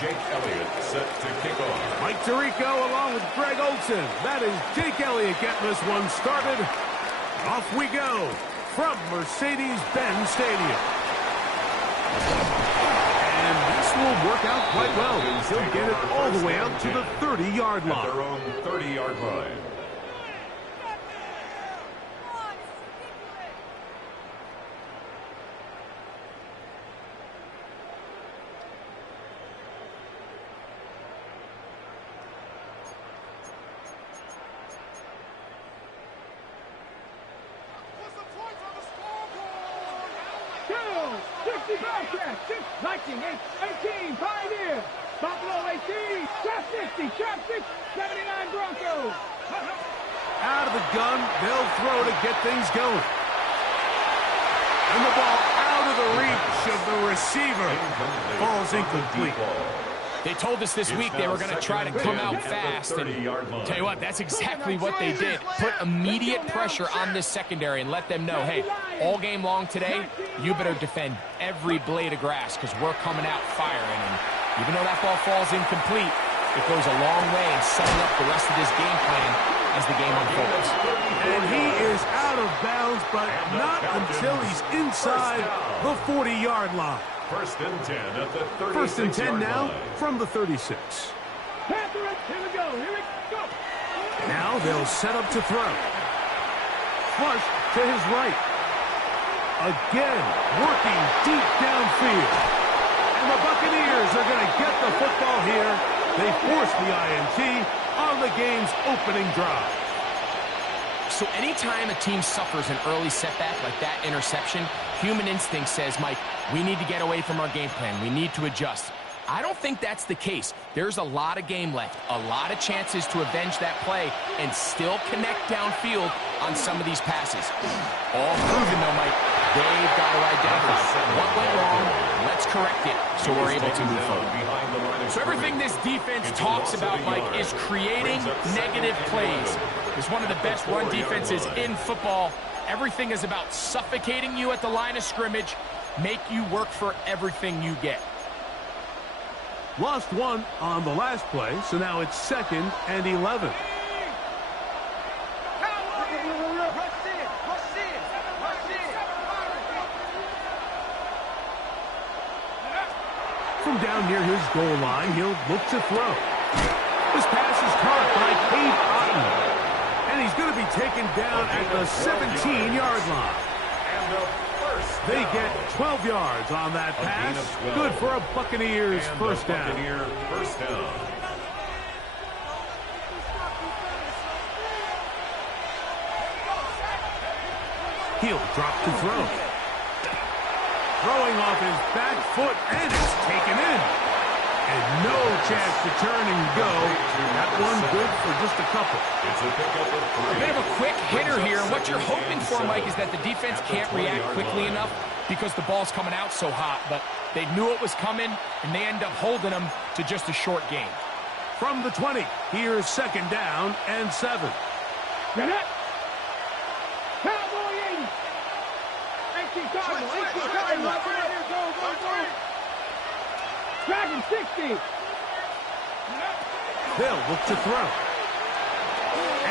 Jake Elliott set to kick off. Mike Tirico along with Greg Olson. That is Jake Elliott getting this one started. Off we go from Mercedes-Benz Stadium. And this will work out quite well. He'll get it all the way out to the 30-yard line. At their own 30-yard line. Pioneer, Buffalo 18, trap 60, trap 6, 79 Broncos. Out of the gun, they'll throw to get things going. And the ball out of the reach of the receiver. Ball's incomplete. They told us this week they were going to try to come out fast. And tell you what, that's exactly what they did. Put immediate pressure on this secondary and let them know, hey, all game long today, you better defend every blade of grass because we're coming out firing. And even though that ball falls incomplete, it goes a long way in setting up the rest of this game plan as the game unfolds. And he is out of bounds, but not until he's inside the 40-yard line. First and 10 at the 36-yard line. First and 10 now from the 36. Here we go, here we go. Now they'll set up to throw. Flush to his right. Again, working deep downfield. And the Buccaneers are going to get the football here. They force the INT on the game's opening drive. So anytime a team suffers an early setback like that interception, human instinct says, Mike, we need to get away from our game plan. We need to adjust. I don't think that's the case. There's a lot of game left, a lot of chances to avenge that play and still connect downfield on some of these passes. All proven, though, Mike. They've got to identify what went wrong. Let's correct it so we're able to move forward. So everything this defense talks about, Mike, is creating negative plays. It's one of the best run defenses in football. Everything is about suffocating you at the line of scrimmage, make you work for everything you get. Lost one on the last play, so now it's 2nd and 11. From down near his goal line, he'll look to throw. This pass is caught by Cade Otton. And he's going to be taken down at the 17-yard line. They get 12 yards on that pass. Good for a Buccaneers first down. He'll drop to throw. Throwing off his back foot, and it's taken in. And no chance to turn and go. That one good for just a couple. It's a pickup of 3. A bit of a quick hitter here. What you're hoping for, Mike, is that the defense can't react quickly enough because the ball's coming out so hot. But they knew it was coming, and they end up holding them to just a short game. From the 20, here's 2nd down and 7. Get it. Cowboy 80. 18 Cardinal, 18 Cardinal. Go. Dragon 60. They'll look to throw.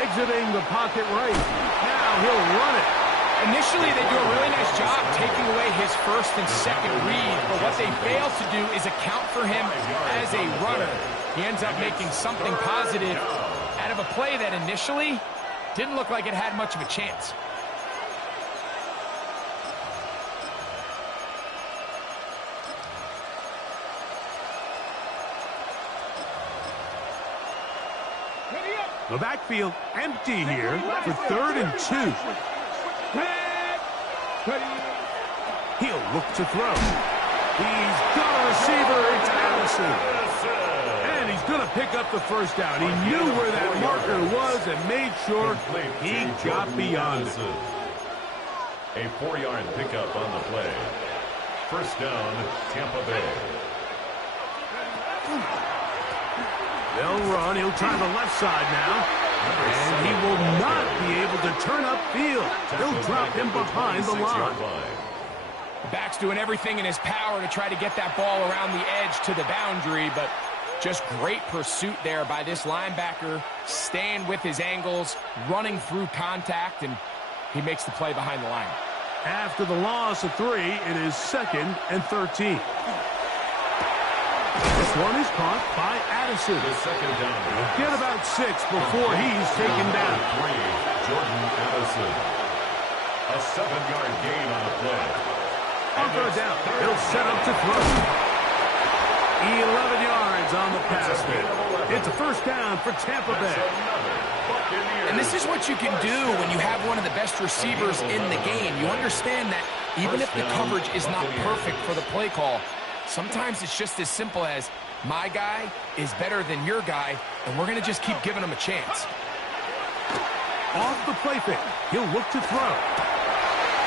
Exiting the pocket right. Now he'll run it. Initially, they do a really nice job taking away his first and second read, but what they fail to do is account for him as a runner. He ends up making something positive out of a play that initially didn't look like it had much of a chance. The backfield empty here for 3rd and 2. He'll look to throw. He's got a receiver. It's Allison. And he's going to pick up the first down. He knew where that marker was and made sure he got beyond it. A 4-yard pickup on the play. First down, Tampa Bay. They'll run. He'll try the left side now. And he will not be able to turn upfield. They'll drop him behind the line. The back's doing everything in his power to try to get that ball around the edge to the boundary, but just great pursuit there by this linebacker, staying with his angles, running through contact, and he makes the play behind the line. After the loss of 3, it is 2nd and 13. This one is caught by Addison. The second down. Get about 6 before he's taken down. 3, Jordan Addison. A 7-yard gain on the play. On third down, he'll set up to throw. 11 yards on the pass there. It's a first down for Tampa Bay. And this is what you can do when you have one of the best receivers in the game. You understand that even if the coverage is not perfect for the play call, sometimes it's just as simple as my guy is better than your guy, and we're going to just keep giving him a chance. Off the play fake, he'll look to throw.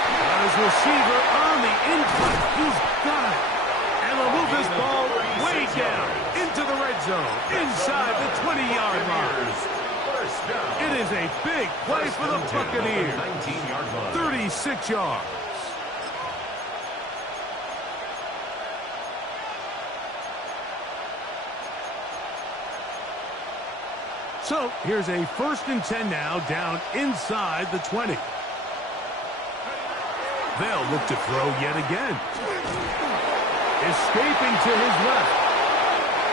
Got his receiver on the incline. He's got it. And they'll move this ball way down into the red zone, inside the 20-yard line. It is a big play for the Buccaneers. 36 yards. So here's a 1st and 10 now, down inside the 20. They'll look to throw yet again. Escaping to his left.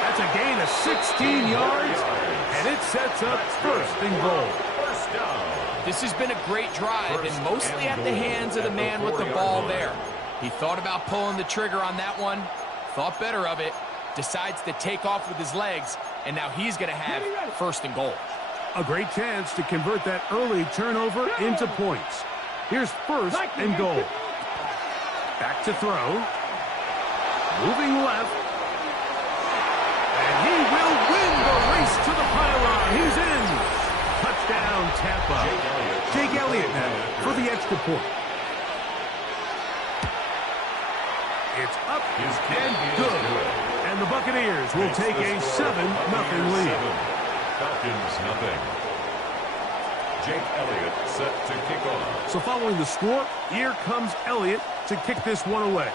That's a gain of 16 yards, and it sets up 1st and goal. This has been a great drive, and mostly at the hands of the man with the ball there. He thought about pulling the trigger on that one, thought better of it, decides to take off with his legs, and now he's going to have 1st and goal. A great chance to convert that early turnover into points. Here's 1st and goal. Back to throw. Moving left. And he will win the race to the pylon. He's in. Touchdown, Tampa. Jake Elliott now for the extra point. It's up and good. And the Buccaneers will take a 7-0 lead. Falcons, nothing. Jake Elliott set to kick off. So following the score, here comes Elliott to kick this one away.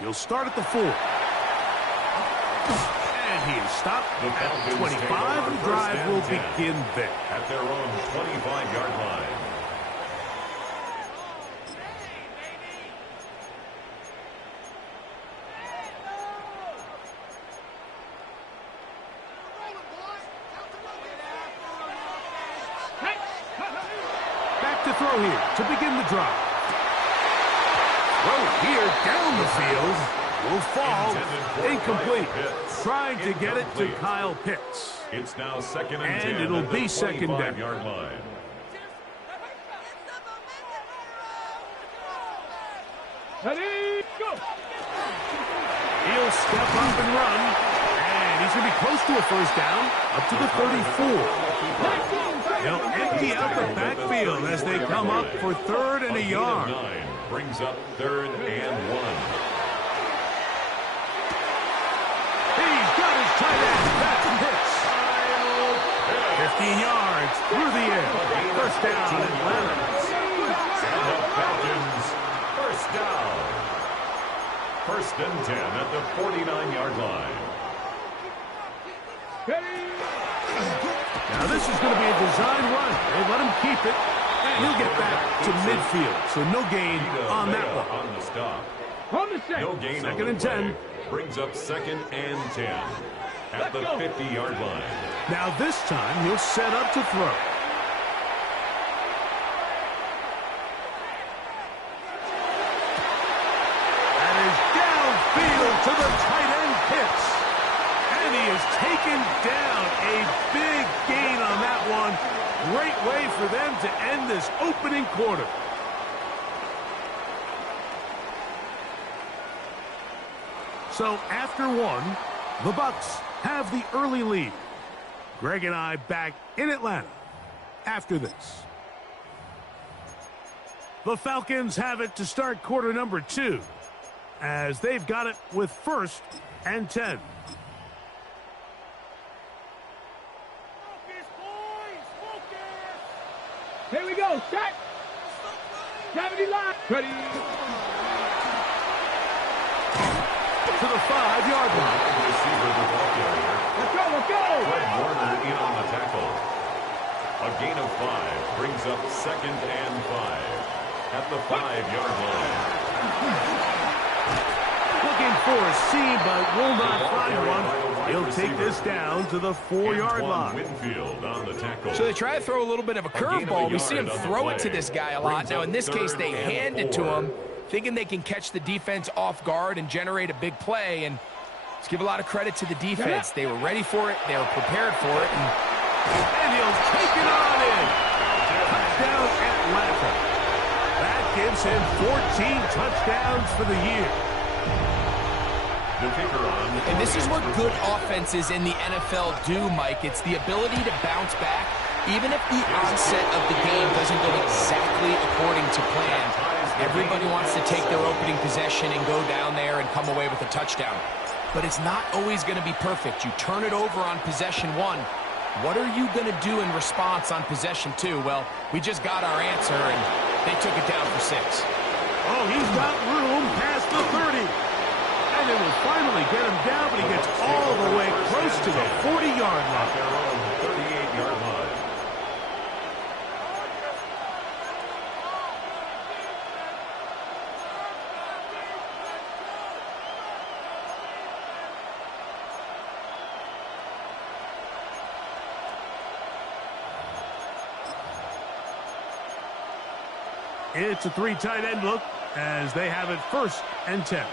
He'll start at the 4. And he is stopped at 25. The drive will begin there. At their own 25-yard line. Back to throw here to begin the drive. Throw here down the field. Will fall. Incomplete. Trying to get it to Kyle Pitts. It's now 2nd and 10. And it'll be 2nd down. 25-yard line. Ready, go! He'll step up and run. And he's going to be close to a 1st down. Up to the 34. They'll empty out the backfield as they come up for 3rd and a yard. Brings up 3rd and 1. He's got his tight end. That's Pitts. 15 yards through the air. 1st down, Atlanta. And the Falcons, 1st down. 1st and 10 at the 49-yard line. Now this is going to be a design run. They let him keep it, and he'll get back to midfield. So no gain on that one. On the stop. On the set. No gain. 2nd and 10. Brings up 2nd and 10 at the 50-yard line. Now this time he'll set up to throw. That is downfield to the tight end Pitts. And he is taken down. A big gain on that one. Great way for them to end this opening quarter. So after one, the Bucs have the early lead. Greg and I back in Atlanta after this. The Falcons have it to start quarter number 2 as they've got it with 1st and 10. Here we go, set. Ready. To the 5-yard line. Receiver the ball carrier. Let's go, let's go. Fred Warner in on the tackle. A gain of 5 brings up 2nd and 5 at the 5-yard line. Looking for a seam, but will not find one. He'll take this down to the 4-yard line. Winfield on the tackle. So they try to throw a little bit of a curveball. We see him throw it to this guy a lot. Now, in this case, they hand it to him, thinking they can catch the defense off guard and generate a big play. And let's give a lot of credit to the defense. They were ready for it. They were prepared for it. And he'll take it on in. Touchdown, Atlanta. That gives him 14 touchdowns for the year. The kicker on. And this is what good offenses in the NFL do, Mike. It's the ability to bounce back, even if the onset of the game doesn't go exactly according to plan. Everybody wants to take their opening possession and go down there and come away with a touchdown. But it's not always going to be perfect. You turn it over on possession 1. What are you going to do in response on possession 2? Well, we just got our answer, and they took it down for 6. Oh, he's got room past the 30. And they will finally get him down, but he gets all the way close to the 40-yard line. Their own 38-yard line. It's a 3 tight end look as they have it 1st and 10.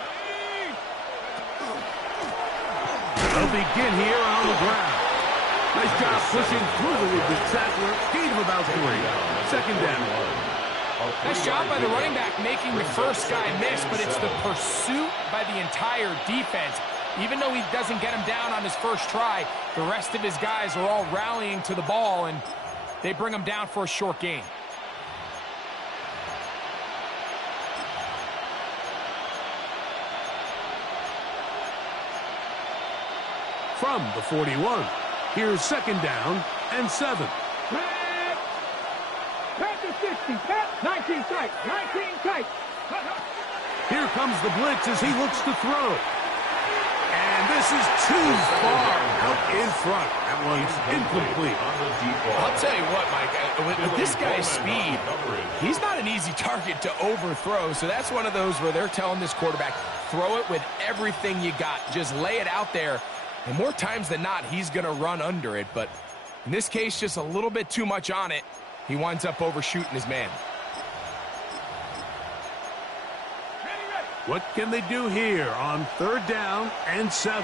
They'll begin here on the ground. Nice job pushing through the wounded tackler. Gain of about 3. 2nd down. Nice job by the running back making the first guy miss, but it's the pursuit by the entire defense. Even though he doesn't get him down on his first try, the rest of his guys are all rallying to the ball, and they bring him down for a short gain. From the 41, here's 2nd down and 7. Pat to 60. Pat, 19 tight. 19 tight. Here comes the blitz as he looks to throw. And this is too far out in front. That one's incomplete. I'll tell you what, Mike, with this guy's speed, he's not an easy target to overthrow. So that's one of those where they're telling this quarterback, throw it with everything you got. Just lay it out there. And more times than not, he's going to run under it. But in this case, just a little bit too much on it. He winds up overshooting his man. What can they do here on 3rd down and 7?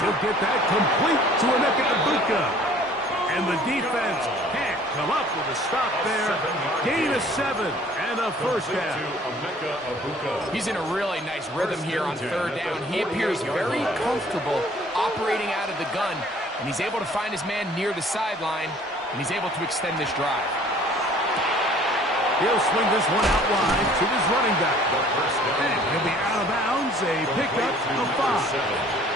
He'll get that complete to Wk. And the defense can't come up with a stop there. Gain of 7 and a 1st down. He's in a really nice rhythm here on 3rd down. He appears very comfortable operating out of the gun, and he's able to find his man near the sideline, and he's able to extend this drive. He'll swing this one out wide to his running back. And he'll be out of bounds, a pickup of 5.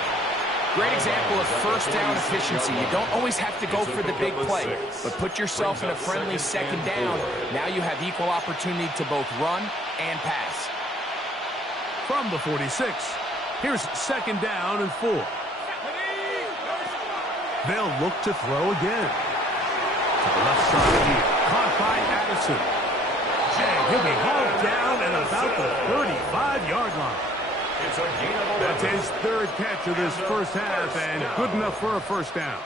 Great example of 1st down efficiency. You don't always have to go for the big play, but put yourself in a friendly 2nd down. Now you have equal opportunity to both run and pass. From the 46, here's 2nd down and 4. They'll look to throw again. To the left side here, caught by Addison. And he'll be hauled down at about the 35-yard line. It's a gain of 11. That's his 3rd catch of this 1st half, and good enough for a 1st down.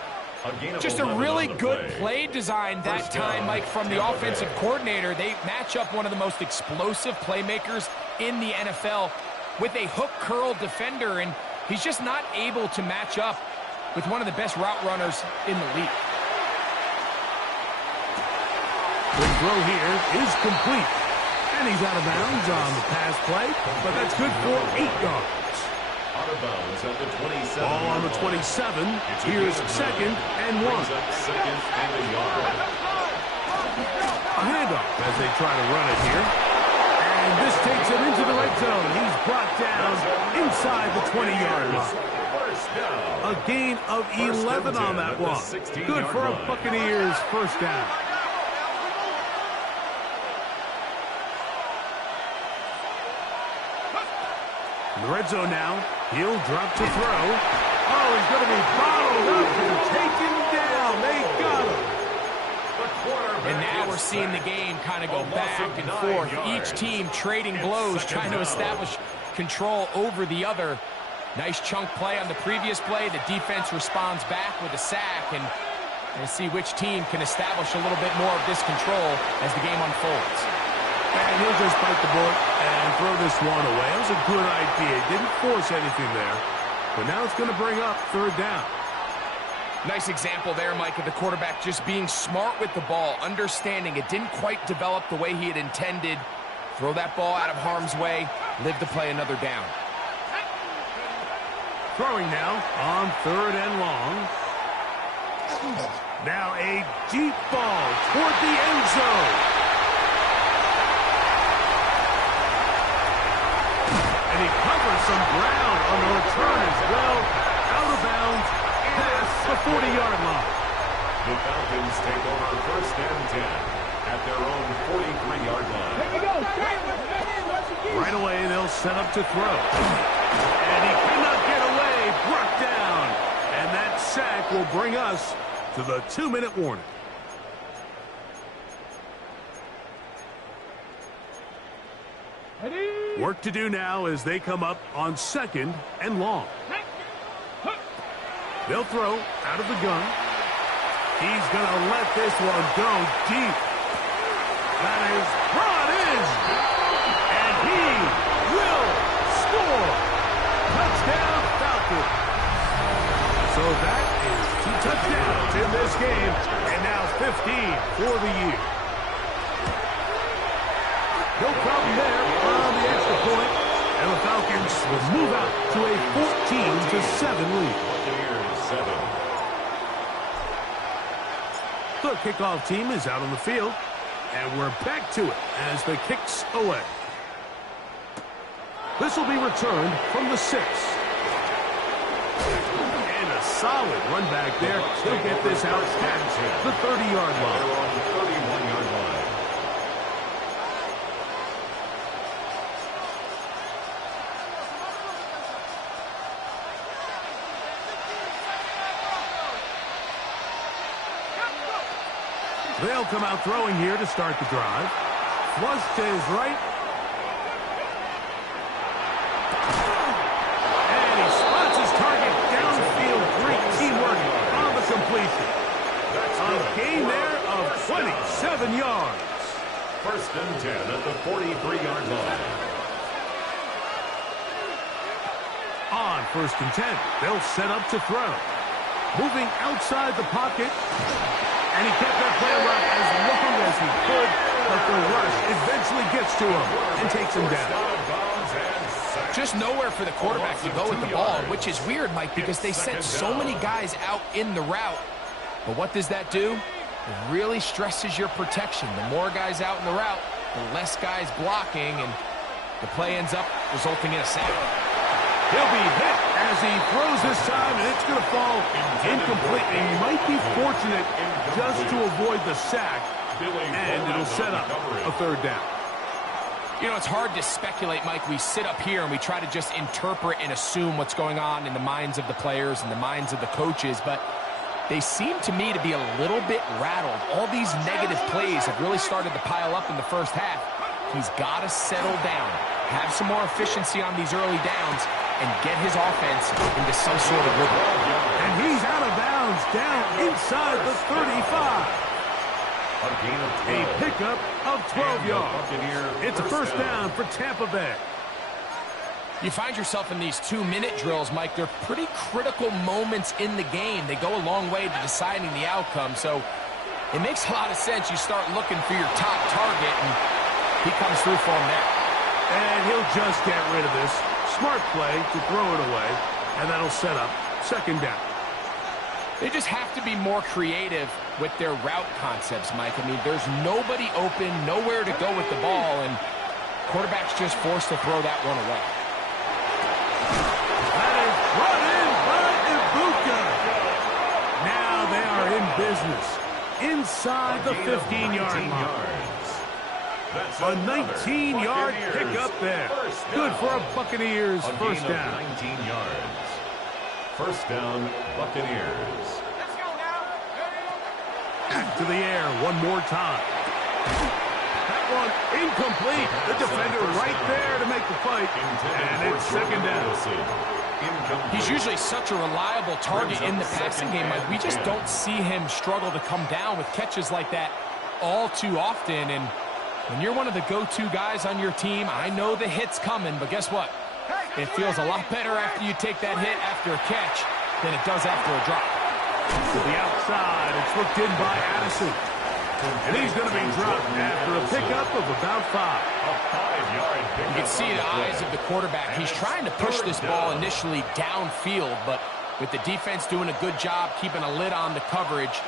Just a really good play design that time, Mike, from the offensive coordinator. They match up one of the most explosive playmakers in the NFL with a hook curl defender, and he's just not able to match up with one of the best route runners in the league. The throw here is complete. And he's out of bounds on the pass play, but that's good for 8 yards. Out of bounds at the 27. Ball on the 27. Here's 2nd and 1. 2nd and a yard. A handoff as they try to run it here. And this takes him into the red zone. He's brought down inside the 20-yard line. A gain of 11 on that one. Good for a Buccaneers first down. In the red zone now. He'll drop to throw. Oh, he's going to be bottled up and taken down. They got him. And now we're seeing the game kind of go back and forth. Each team trading blows, trying to establish control over the other. Nice chunk play on the previous play. The defense responds back with a sack, and see which team can establish a little bit more of this control as the game unfolds. And he'll just bite the bullet and throw this one away. That was a good idea. He didn't force anything there. But now it's going to bring up third down. Nice example there, Mike, of the quarterback just being smart with the ball, understanding it didn't quite develop the way he had intended. Throw that ball out of harm's way, live to play another down. Throwing now on third and long. Now a deep ball toward the end zone. And he covers some ground on the return as well. Out of bounds, past the 40-yard line. The Falcons take over first and 10 at their own 43-yard line. Here we go. Right away, they'll set up to throw. And he cannot get away. Brought down. And that sack will bring us to the 2-minute warning. Work to do now as they come up on second and long. They'll throw out of the gun. He's going to let this one go deep. That is brought in. And he will score. Touchdown, Falcons. So that is 2 touchdowns in this game, and now 15 for the year. No problem there on the extra point, and the Falcons will move out to a 14-7 lead. The kickoff team is out on the field, and we're back to it as the kick's away. This will be returned from the 6. And a solid run back there. He'll get this out past the 30-yard line. They'll come out throwing here to start the drive. Flush to his right. And he spots his target downfield. Great teamwork on the completion. A gain there of 27 yards. First and 10 at the 43-yard line. On first and 10, they'll set up to throw. Moving outside the pocket. And he kept that play alive as long as he could, but the rush eventually gets to him and takes him down. Just nowhere for the quarterback to go with the ball, which is weird, Mike, because they sent so many guys out in the route. But what does that do? It really stresses your protection. The more guys out in the route, the less guys blocking, and the play ends up resulting in a sack. He'll be hit as he throws this time, and it's going to fall incomplete. And he might be fortunate just to avoid the sack, and it'll set up a third down. You know, it's hard to speculate, Mike. We sit up here and we try to just interpret and assume what's going on in the minds of the players and the minds of the coaches, but they seem to me to be a little bit rattled. All these negative plays have really started to pile up in the first half. He's got to settle down, have some more efficiency on these early downs, and get his offense into some sort of rhythm. And he's out of bounds, down inside the 35. A pickup of 12 yards. It's a first down for Tampa Bay. You find yourself in these 2-minute drills, Mike. They're pretty critical moments in the game. They go a long way to deciding the outcome, so it makes a lot of sense. You start looking for your top target, and he comes through for him there. And he'll just get rid of this. Smart play to throw it away, and that'll set up second down. They just have to be more creative with their route concepts, Mike. I mean, there's nobody open, nowhere to go with the ball, and quarterback's just forced to throw that one away. That is brought in by business inside the 15-yard line. That's A 19-yard pickup there. Good for a Buccaneers first down. 19 yards. First down, Buccaneers. Back to the air one more time. That one incomplete. The defender right there to make the fight. And it's second down. He's usually such a reliable target in the passing game. Like, we just don't see him struggle to come down with catches like that all too often. And when you're one of the go-to guys on your team, I know the hit's coming, but guess what? It feels a lot better after you take that hit after a catch than it does after a drop. To the outside, it's looked in by Addison. And he's going to be dropped after a pickup of about 5. A 5-yard pickup. You can see the eyes of the quarterback. He's trying to push this ball initially downfield, but with the defense doing a good job keeping a lid on the coverage,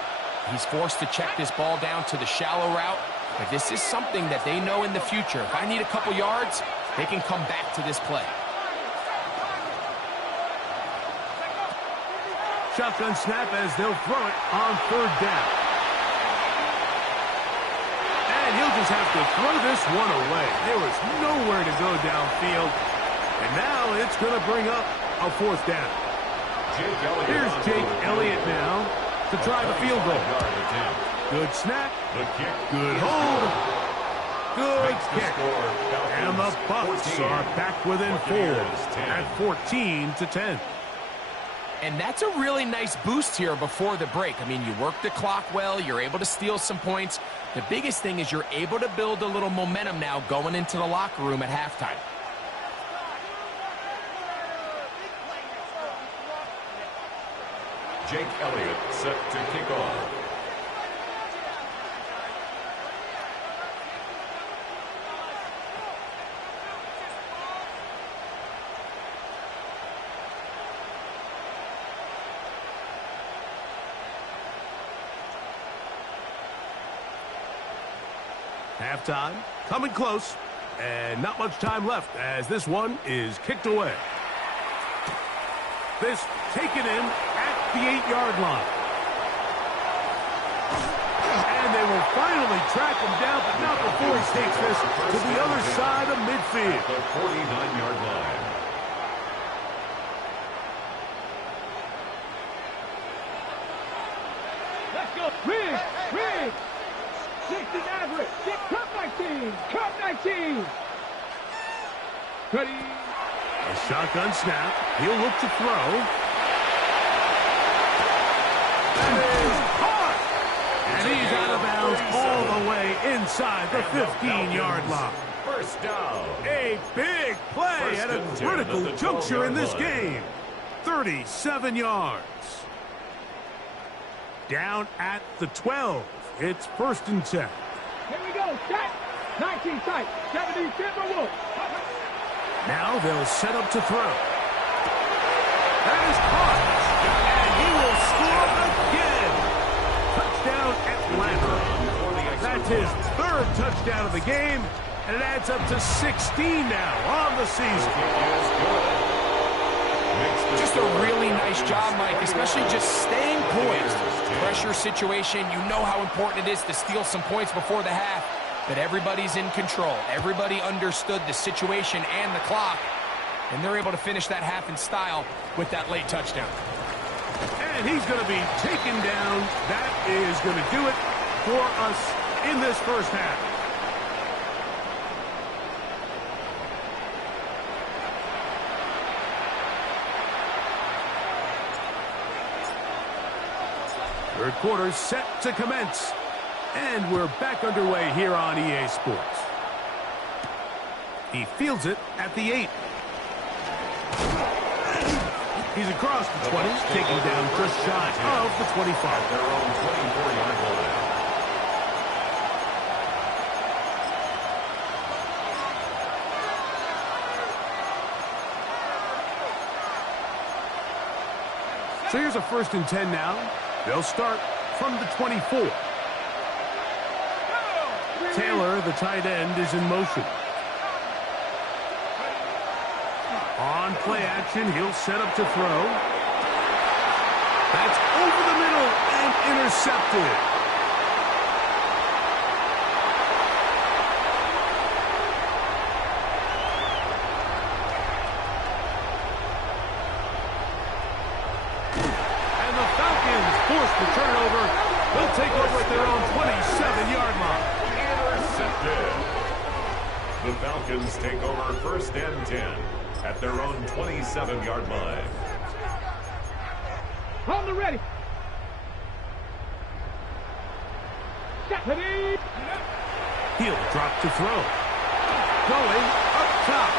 he's forced to check this ball down to the shallow route. But this is something that they know in the future. If I need a couple yards, they can come back to this play. Shotgun snap as they'll throw it on third down. And he'll just have to throw this one away. There was nowhere to go downfield. And now it's going to bring up a fourth down. Here's Jake Elliott now to try the field goal. Good snap. Good hold. Good kick. And the Bucs are back within 4 at 14-10. And that's a really nice boost here before the break. I mean, you work the clock well. You're able to steal some points. The biggest thing is you're able to build a little momentum now going into the locker room at halftime. Jake Elliott set to kick off. Halftime, coming close, and not much time left as this one is kicked away. This taken in at the 8-yard line. And they will finally track him down, but not before he takes this to the other side of midfield. The 49-yard line. Let's go. Rig. 60 average. Cut 19. Cut 19. Ready. A shotgun snap. He'll look to throw. That is caught. And he's out of bounds all the way inside the 15-yard line. First down. A big play at a critical juncture in this game. 37 yards. Down at the 12. It's 1st and 10. Here we go. Set. 19 tight. 70 Timberwolves. Now they'll set up to throw. That is caught. And he will score again. Touchdown, Atlanta. That's his 3rd touchdown of the game. And it adds up to 16 now on the season. Just a really nice job, Mike, especially just staying poised. Pressure situation, you know how important it is to steal some points before the half, but everybody's in control. Everybody understood the situation and the clock, and they're able to finish that half in style with that late touchdown. And he's going to be taken down. That is going to do it for us in this first half. Third quarter set to commence. And we're back underway here on EA Sports. He fields it at the 8. He's across the 20, taking down just shy of the 25. Their own 24-yard line. So here's a 1st and 10 now. They'll start from the 24. Taylor, the tight end, is in motion. On play action, he'll set up to throw. That's over the middle and intercepted. And the Falcons force the turnover. They'll take over at their own 27-yard line. Intercepted. The Falcons take over first and 10 at their own 27-yard line. On the ready. He'll drop to throw. Going up top.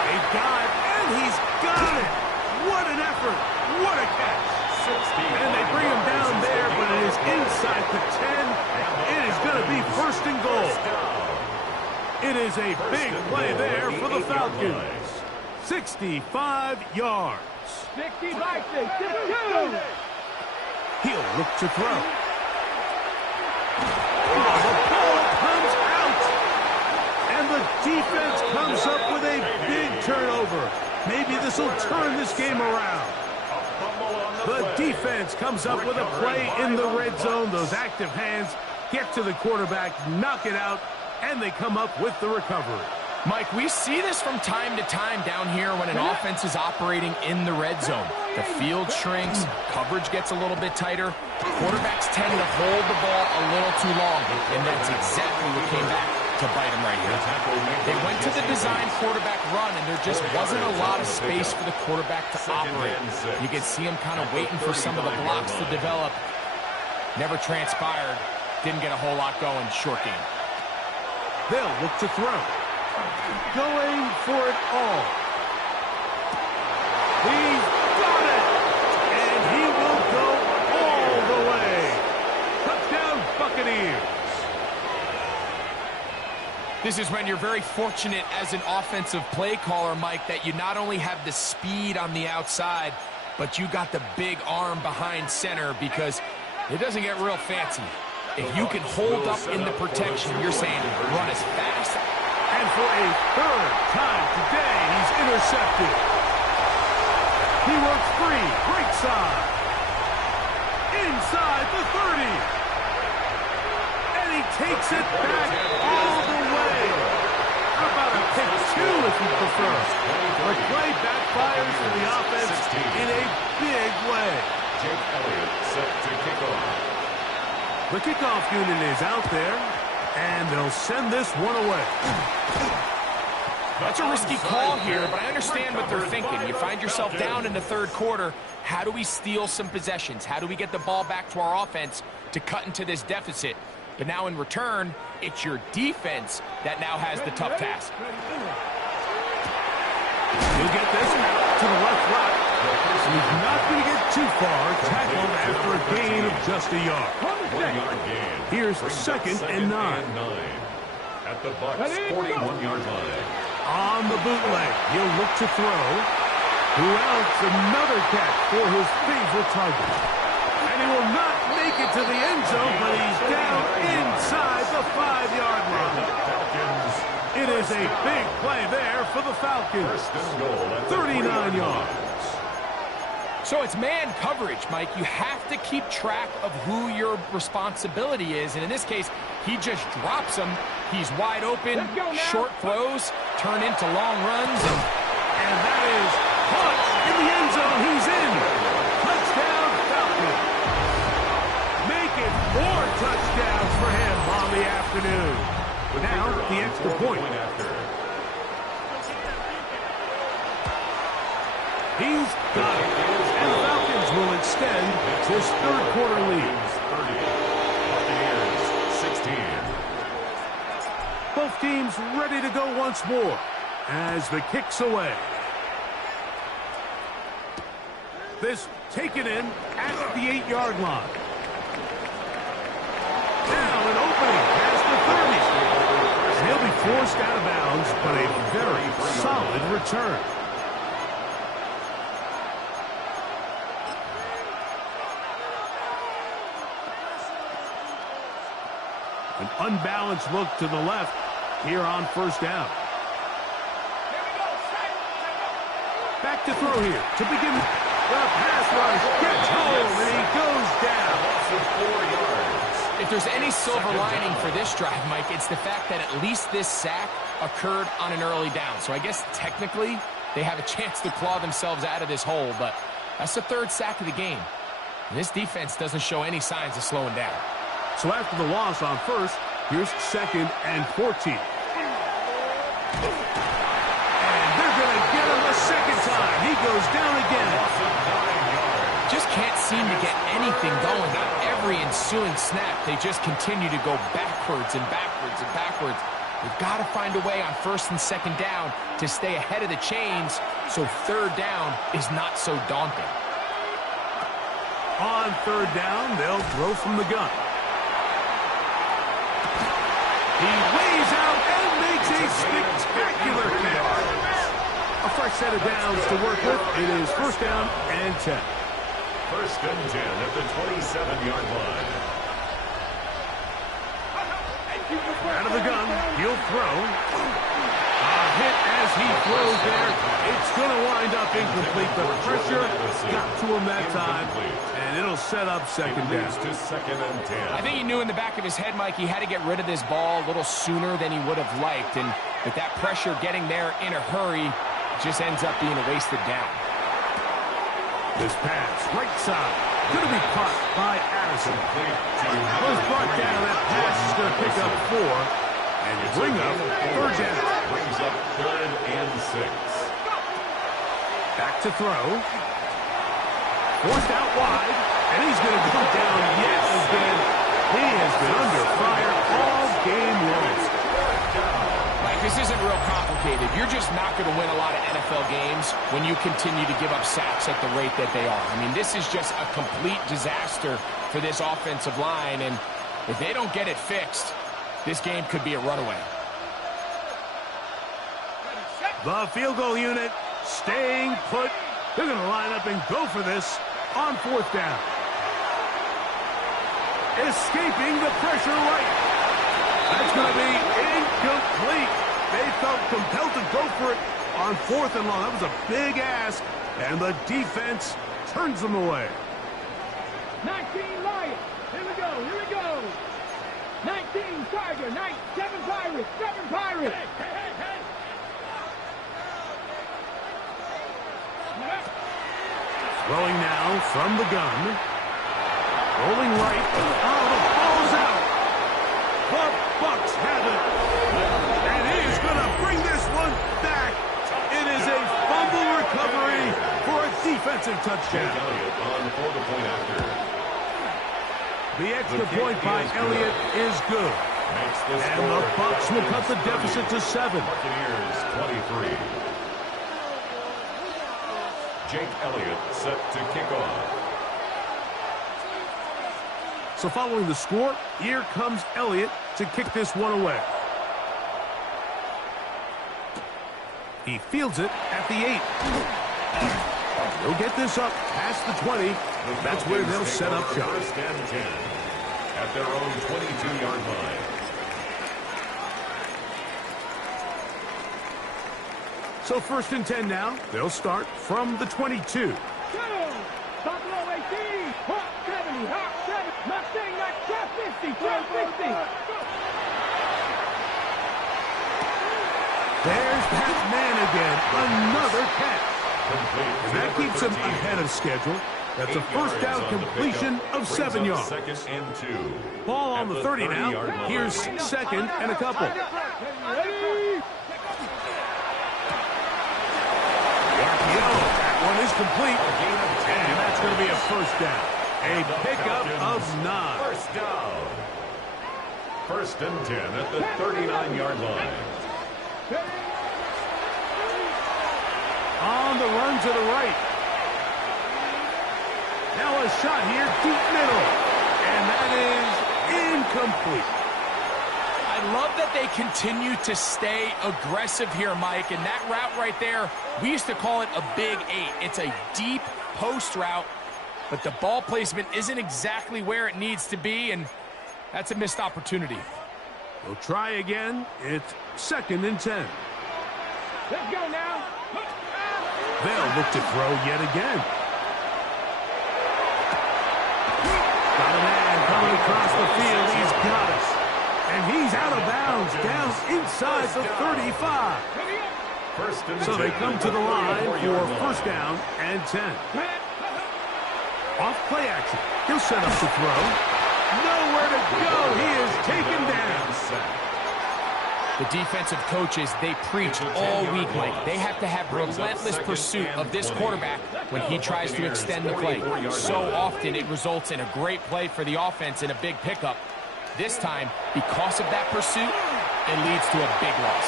A dive, and he's got it. What an effort. What a catch. And they bring him down there, but it is inside the 10. It is going to be first and goal. It is a big play there for the Falcons. 65 yards. 65, 62. He'll look to throw. Oh, the ball comes out. And the defense comes up with a big turnover. Maybe this will turn this game around. The defense comes up with a play in the red zone. Those active hands get to the quarterback, knock it out, and they come up with the recovery. Mike, we see this from time to time down here when an offense is operating in the red zone. The field shrinks, coverage gets a little bit tighter. Quarterbacks tend to hold the ball a little too long, and that's exactly what came back to bite them right here. They went to the design quarterback run, and there just wasn't a lot of space for the quarterback to operate. You could see him kind of waiting for some of the blocks to develop. Never transpired. Didn't get a whole lot going. Short game. They'll look to throw. Going for it all. He's got it! And he will go all the way. Touchdown, Buccaneers. This is when you're very fortunate as an offensive play caller, Mike, that you not only have the speed on the outside, but you got the big arm behind center, because it doesn't get real fancy. If you can hold up in the protection, you're saying run as fast. And for a third time today, he's intercepted. He works free, right side. Inside the 30. And he takes it back all the way. How about a pick two if you prefer? The play backfires for the offense in a big way. Jake Elliott set to kick off. The kickoff unit is out there, and they'll send this one away. That's a risky call here, but I understand what they're thinking. You find yourself down in the third quarter. How do we steal some possessions? How do we get the ball back to our offense to cut into this deficit? But now in return, it's your defense that now has the tough task. He'll get this out to the left block. He's not going to get too far. Tackled after a gain of just a yard. 1-yard gain. Here's second and 9. At the Bucs' 41-yard line. On the bootleg, he'll look to throw. Who else? Another catch for his favorite target. And he will not make it to the end zone, but he's down inside the 5-yard line. It is a big play there for the Falcons. 39 yards. So it's man coverage, Mike. You have to keep track of who your responsibility is. And in this case, he just drops him. He's wide open. Short throws turn into long runs. And that is caught in the end zone. He's in. Touchdown, Falcons. Make it 4 touchdowns for him on the afternoon. Now, the extra point. He's got it. And the Falcons will extend this third quarter lead. 16. Both teams ready to go once more as the kick's away. This taken in at the 8-yard line. Now an opening past the 30. He'll be forced out of bounds, but a very solid return. An unbalanced look to the left here on first down. Back to throw here to begin. The pass rush gets home, and he goes down. Loss of 4 yards. If there's any silver lining for this drive, Mike, it's the fact that at least this sack occurred on an early down. So I guess technically they have a chance to claw themselves out of this hole, but that's the 3rd sack of the game. And this defense doesn't show any signs of slowing down. So after the loss on first, here's 2nd and 14. And they're going to get him a second time. He goes down again. Loss of 9 yards. Just can't seem to get anything going on every ensuing snap. They just continue to go backwards and backwards and backwards. They've got to find a way on 1st and 2nd down to stay ahead of the chains so 3rd down is not so daunting. On 3rd down, they'll throw from the gun. He lays out and makes a spectacular catch. A fresh set of downs to work with. It is 1st down and 10. 1st and 10 at the 27-yard line. Out of the gun, he'll throw. A hit as he throws there. It's going to wind up incomplete. The pressure got to him that time, and it'll set up 2nd down. Moves to 2nd and 10. I think he knew in the back of his head, Mike, he had to get rid of this ball a little sooner than he would have liked. And with that pressure getting there in a hurry, it just ends up being a wasted down. This pass, right side, going to be caught by Addison. Was brought down. That pass is going to pick up 4 and bring up 3rd down. Brings up 3rd and 6. Back to throw. Forced out wide, and he's going to go down yet again. He has been under fire all game long. Mike, this isn't real complicated. You're just not going to win a lot of NFL games when you continue to give up sacks at the rate that they are. I mean, this is just a complete disaster for this offensive line, and if they don't get it fixed, this game could be a runaway. The field goal unit staying put. They're going to line up and go for this on 4th down. Escaping the pressure right. That's going to be incomplete. They felt compelled to go for it on 4th and long. That was a big ask, and the defense turns them away. 19 Lions. Here we go. Here we go. 19 Tiger. 7 Pirates. 7 Pirates. Throwing now from the gun. Rolling right. Oh, the ball's out. The Bucs have it. And he is going to bring this one back. It is a fumble recovery for a defensive touchdown. On for the point after. The extra point by Elliott is good. And the Bucs will cut the deficit to 7. Buccaneers 23. Jake Elliott set to kick off. So following the score, here comes Elliott to kick this one away. He fields it at the 8. He'll get this up past the 20. That's where they'll set up shop. 1st and 10 at their own 22-yard line. So 1st and 10 now. They'll start from the 22. Buffalo 18. Hawk 70. Hawk 70. Mustang Max. Trap 50. Trap 50. There's that man again. Another catch. And that keeps him ahead of schedule. That's a 1st down completion of 7 yards. 2nd and 2. Ball on the 30 now. Here's 2nd and a couple. Ready? That one is complete. And that's going to be a 1st down. A pickup of 9. 1st down. 1st and 10 at the 39-yard line. On the run to the right. Now a shot here, deep middle. And that is incomplete. I love that they continue to stay aggressive here, Mike. And that route right there, we used to call it a big 8. It's a deep post route, but the ball placement isn't exactly where it needs to be, and that's a missed opportunity. We'll try again. It's 2nd and 10. Let's go now. They'll look to throw yet again. Got a man coming across the field. He's got us. And he's out of bounds, down inside the 35. So they come to the line for first down and 10. Off play action. He'll set up to throw. Nowhere to go. He is taken down. The defensive coaches, they preach all week, Mike. They have to have relentless pursuit of this quarterback when he tries to extend the play. So often it results in a great play for the offense and a big pickup. This time, because of that pursuit, it leads to a big loss.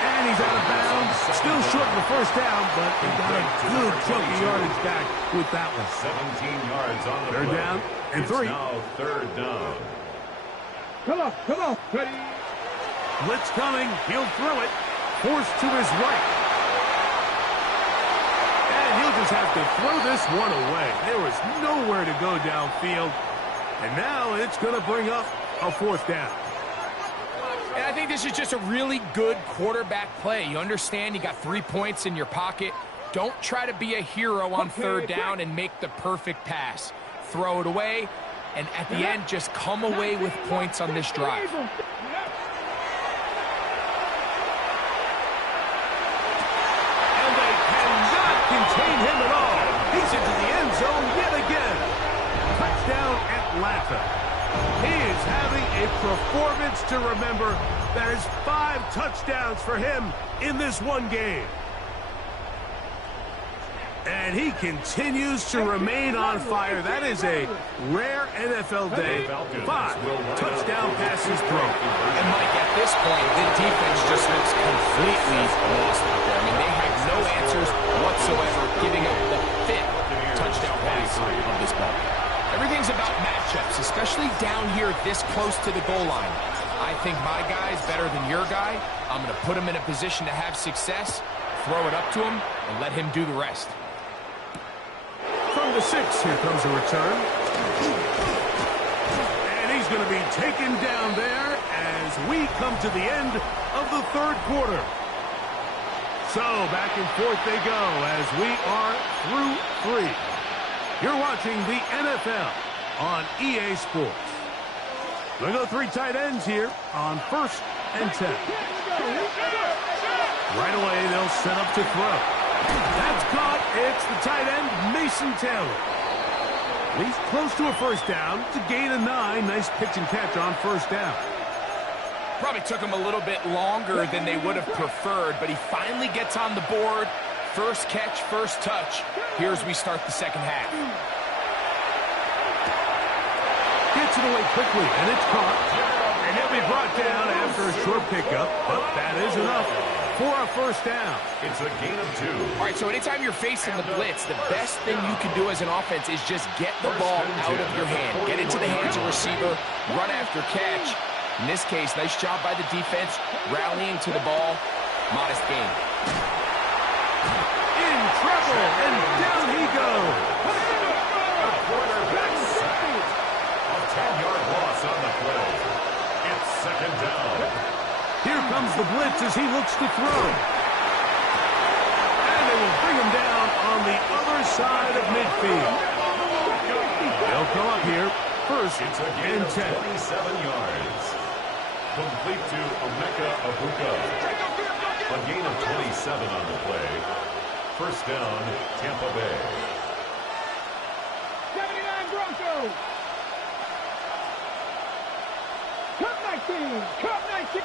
And he's out of bounds. Still short of the first down, but he got a good chunk of yardage back with that one. 17 yards on the Third play. down and It's 3. now third down. Come on, ready. Blitz coming. He'll throw it. Forced to his right. And he'll just have to throw this one away. There was nowhere to go downfield. And now it's going to bring up a fourth down. And I think this is just a really good quarterback play. You understand you got 3 points in your pocket. Don't try to be a hero on third down and make the perfect pass. Throw it away, and at the end, just come away with points on this drive. And they cannot contain him at all. He's into the end zone yet again. Touchdown, Atlanta. He is having a performance to remember. There's 5 touchdowns for him in this one game. And he continues to remain on fire. That is a rare NFL day. 5 touchdown passes thrown. And Mike, at this point, the defense just looks completely lost out there. I mean, they have no answers whatsoever, giving up the 5th touchdown pass of this ball. Everything's about matchups, especially down here this close to the goal line. I think my guy's better than your guy. I'm going to put him in a position to have success, throw it up to him, and let him do the rest. From the 6, here comes a return. And he's going to be taken down there as we come to the end of the third quarter. So back and forth they go as we are through 3. You're watching the NFL on EA Sports. We'll go 3 tight ends here on first and 10. Right away, they'll set up to throw. That's caught. It's the tight end, Mason Taylor. He's close to a first down. It's a gain of 9. Nice pitch and catch on first down. Probably took him a little bit longer than they would have preferred, but he finally gets on the board. First catch, first touch. Here's we start the second half. Gets it away quickly, and it's caught. And he'll be brought down after a short pickup, but that is enough for a first down. It's a gain of 2. All right, so anytime you're facing the blitz, the best thing you can do as an offense is just get the ball out of your hand. Get into the hands of receiver, run after catch. In this case, nice job by the defense, rallying to the ball. Modest gain. In trouble, and down he goes. A quarterback sack. A 10-yard loss on the play. It's second down. Here comes the blitz as he looks to throw. And they will bring him down on the other side of midfield. They'll come up here first It's a gain and of 10. 27 yards. Complete to Wk. A gain of 27 on the play. First down, Tampa Bay. 79 Broncos. Cup 19. Cup 19.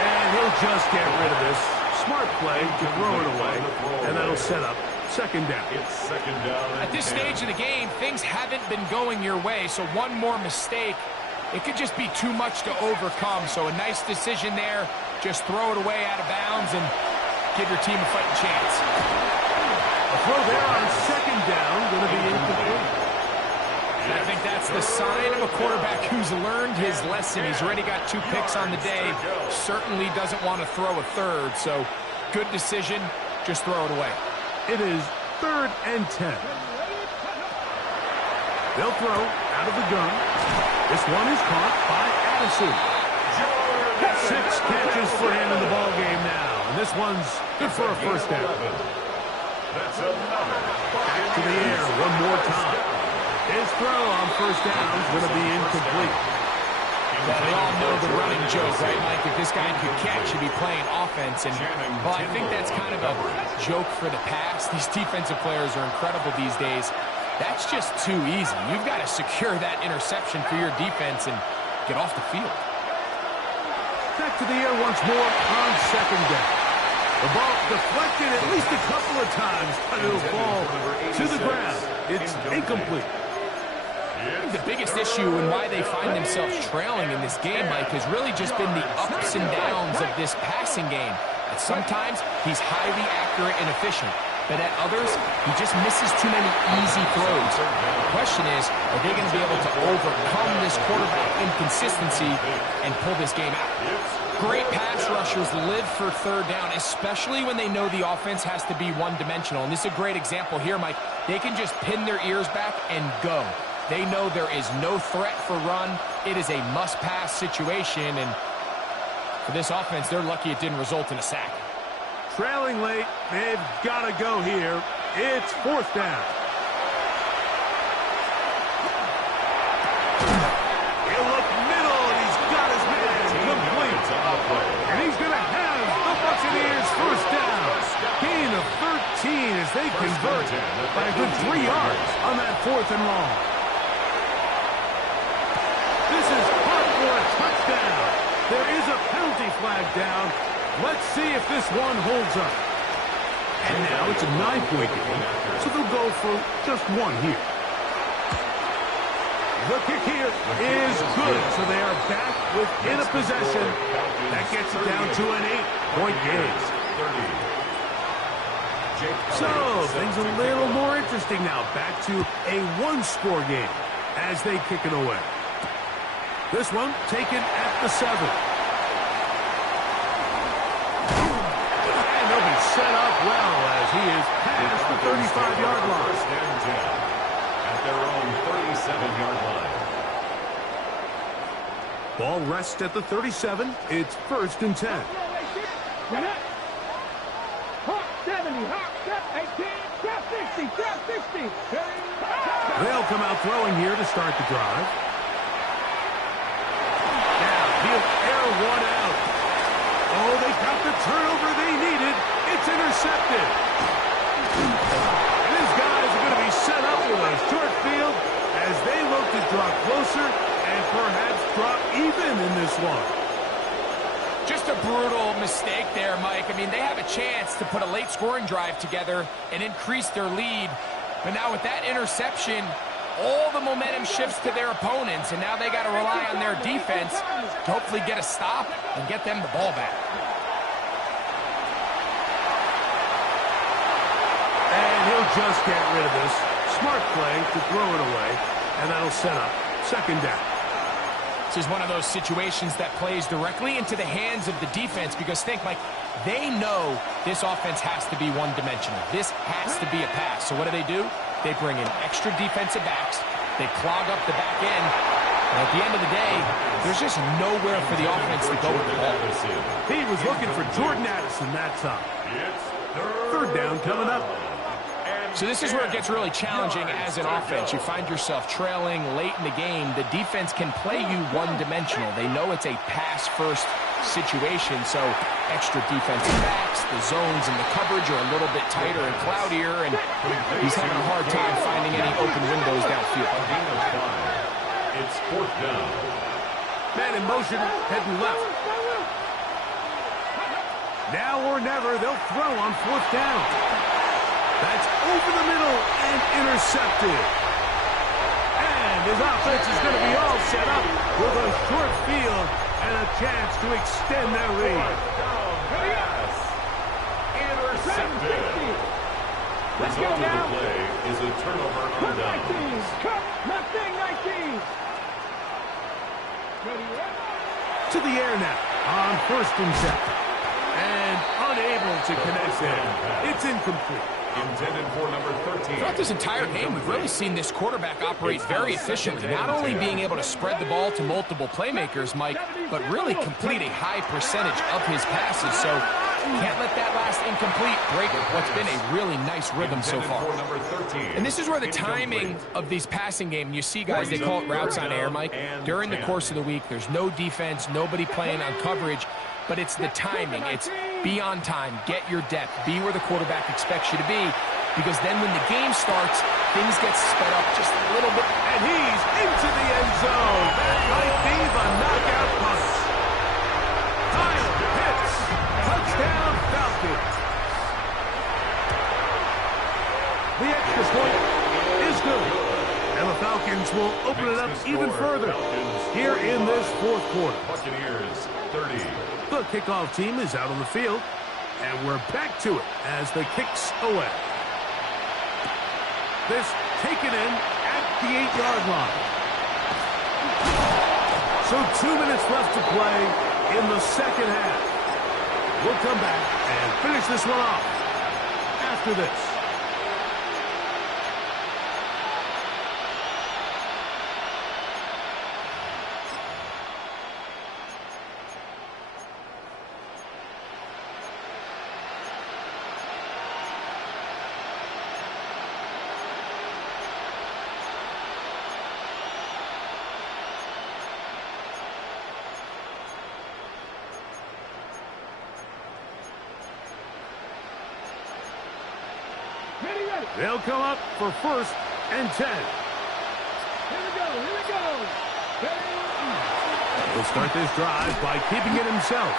And he'll just get rid of this. Smart play to throw it away. And that'll set up second down. It's second down. At this stage of the game, things haven't been going your way, so one more mistake, it could just be too much to overcome. So a nice decision there. Just throw it away out of bounds and give your team a fighting chance. A throw there on second down, going to be incomplete. And I think that's the sign of a quarterback who's learned his lesson. He's already got 2 picks on the day. Certainly doesn't want to throw a third. So good decision. Just throw it away. It is third and 10. They'll throw out of the gun. This one is caught by Addison. 6 catches for him in the ball game now. And this one's good for a first down. That's another. Back to the air one more time. His throw on first down is going to be incomplete. Well, they all know the running joke, right, Mike? If this guy could catch, he'd be playing offense. And, well, I think that's kind of a joke for the past. These defensive players are incredible these days. That's just too easy. You've got to secure that interception for your defense and get off the field. Back to the air once more on second down. The ball deflected at least a couple of times, but it'll fall to the ground. It's incomplete. I think the biggest issue and why they find themselves trailing in this game, Mike, has really just been the ups and downs of this passing game. And sometimes he's highly accurate and efficient, but at others, he just misses too many easy throws. The question is, are they going to be able to overcome this quarterback inconsistency and pull this game out? Great pass rushers live for third down, especially when they know the offense has to be one-dimensional. And this is a great example here, Mike. They can just pin their ears back and go. They know there is no threat for run. It is a must-pass situation, and for this offense, they're lucky it didn't result in a sack. Trailing late, they've got to go here. It's fourth down. He'll look middle, and he's got his man complete. And he's going to have the Buccaneers first down. Gain of 13 as they convert by a good 3 yards on that fourth and long. This is caught for a touchdown. There is a penalty flag down. Let's see if this one holds up. And now it's a 9-point game, so they'll go for just one here. The kick here is good, so they are back within a possession. That gets it down to an 8-point game. So, things a little more interesting now. Back to a one-score game as they kick it away. This one taken at the 7. And they'll be set up well as he is past the 35-yard line. First and 10 at their own 37-yard line. Ball rests at the 37. It's first and 10. Hawk 70, Hawk 18, Trap 60, Trap 60. They'll come out throwing here to start the drive. He'll air one out. Oh, they got the turnover they needed. It's intercepted. And his guys are going to be set up with a short field as they look to draw closer and perhaps drop even in this one. Just a brutal mistake there, Mike. I mean, they have a chance to put a late scoring drive together and increase their lead. But now with that interception, all the momentum shifts to their opponents, and now they got to rely on their defense to hopefully get a stop and get them the ball back. And he'll just get rid of this. Smart play to throw it away, and that'll set up second down. This is one of those situations that plays directly into the hands of the defense because think, Mike, they know this offense has to be one-dimensional. This has to be a pass. So what do? They bring in extra defensive backs. They clog up the back end. And at the end of the day, there's just nowhere for the offense to go with the ball. He was looking for Jordan Addison that time. Third down coming up. So this is where it gets really challenging as an offense. You find yourself trailing late in the game. The defense can play you one-dimensional. They know it's a pass-first situation, so extra defensive backs, the zones and the coverage are a little bit tighter and cloudier, and he's having a hard time finding any open windows downfield. It's fourth down. Man in motion, heading left. Now or never, they'll throw on fourth down. That's over the middle and intercepted. And his offense is going to be all set up with a short field and a chance to extend their lead. Yes. Intercepted. Result of the play is a turnover on downs. Nothing 19. To the air now on first and 10. And unable to connect there. It's incomplete. Intended for number 13. Throughout this entire game, we've really seen this quarterback operate very efficiently, not only being able to spread the ball to multiple playmakers, Mike, but really complete a high percentage of his passes. So Can't let that last incomplete break what's been a really nice rhythm so far. And this is where the timing of these passing game, you see guys, they call it routes on air, Mike. During the course of the week, there's no defense, nobody playing on coverage, but it's the timing. It's be on time, get your depth, be where the quarterback expects you to be, because then when the game starts, things get sped up just a little bit. And he's into the end zone. That might be the knockout punch. Tyler hits. Touchdown, Falcons. The extra point is good. And the Falcons will open it up even further here in this fourth quarter. Buccaneers 30. The kickoff team is out on the field, and we're back to it as the kicks away. This taken in at the 8-yard line. So 2 minutes left to play in the second half. We'll come back and finish this one off after this. They'll come up for 1st and 10. Here we go, here we go. He'll start this drive by keeping it himself.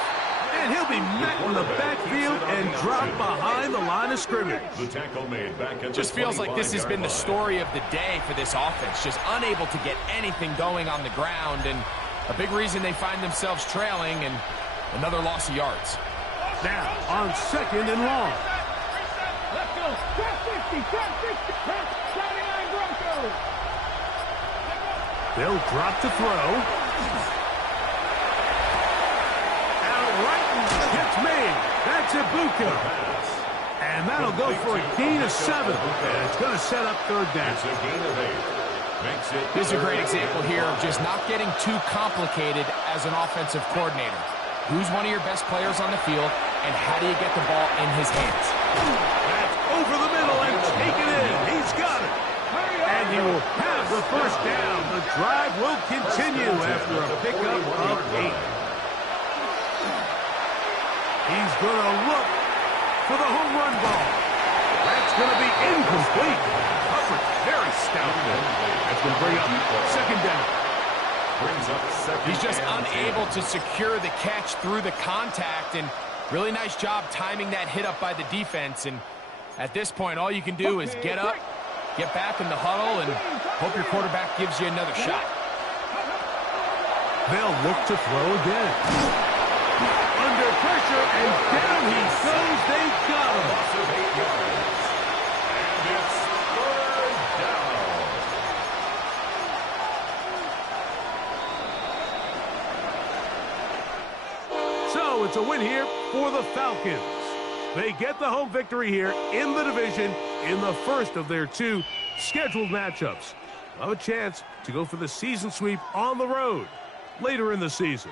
And he'll be met in the backfield and drop behind the line of scrimmage. The tackle made back at Just feels like this has been the story of the day for this offense. Just unable to get anything going on the ground, and a big reason they find themselves trailing, and another loss of yards. Now on 2nd and long. Let's go. Trap 60, trap 60. Trap 79 Broncos. They'll drop to throw. Out right gets made. That's Ibuka. And that'll go for a gain of 7. And it's going to set up 3rd down. It's a gain of 8. Makes it. This is a great example here of just not getting too complicated as an offensive coordinator. Who's one of your best players on the field, and how do you get the ball in his hands? That's over the middle and taken in. He's got it. And he will have the 1st down. The drive will continue after a pickup of 8. He's going to look for the home run ball. That's going to be incomplete. Coverage very stout. That's going to bring up 2nd down. Brings up 2nd. He's just and unable 10. to secure the catch through the contact, and really nice job timing that hit up by the defense. And at this point, all you can do is get up, get back in the huddle, and hope your quarterback gives you another shot. They'll look to throw again. Under pressure, and down he goes. They got him. Loss of 8 yards. And it's 3rd down. So it's a win here for the Falcons. They get the home victory here in the division in the first of their 2 scheduled matchups. Have a chance to go for the season sweep on the road later in the season.